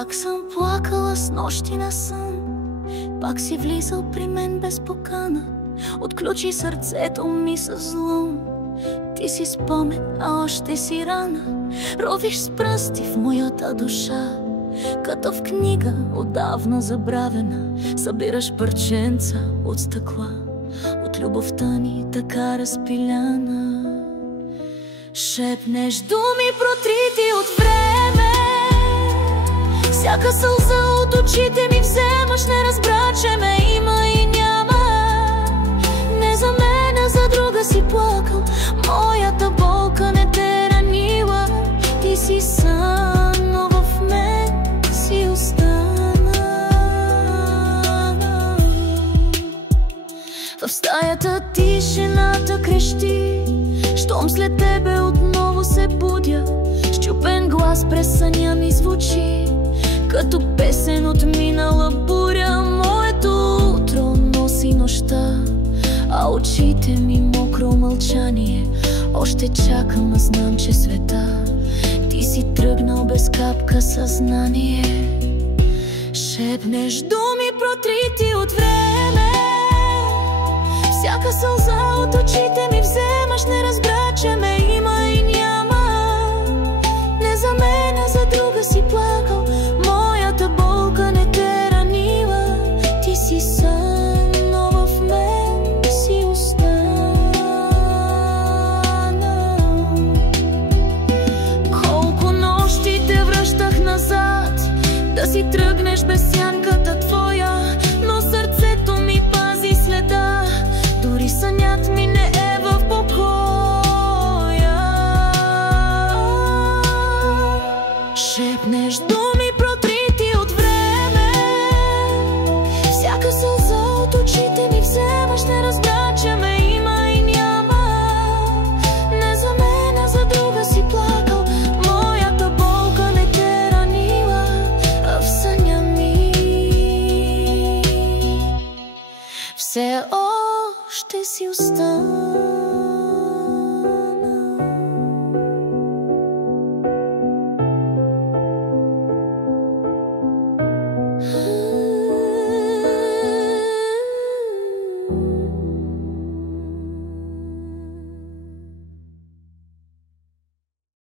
Пак съм плакала с нощи на сън, пак си влизал при мен без покана. Отключи сърцето ми със злом. Ти си спомен, а още си рана. Ровиш с пръсти в моята душа, като в книга отдавна забравена. Събираш парченца от стъкла, от любовта ни така разпиляна. Шепнеш думи протрити от време, всяка сълза от очите ми вземаш. Не разбра, че ме има и няма. Не за мен, а за друга си плакал. Моята болка не те ранила. Ти си сън, но в мен си остана. В стаята тишината крещи, щом след тебе отново се будя. Счупен глас през съня ми звучи, като песен от минала буря. Моето утро носи нощта, а очите ми мокро мълчание. Още чакам, а знам, че света ти си тръгнал без капка съзнание. Шепнеш думи протрити от време, всяка сълза от очите ми вземаш. Не разбра, че ме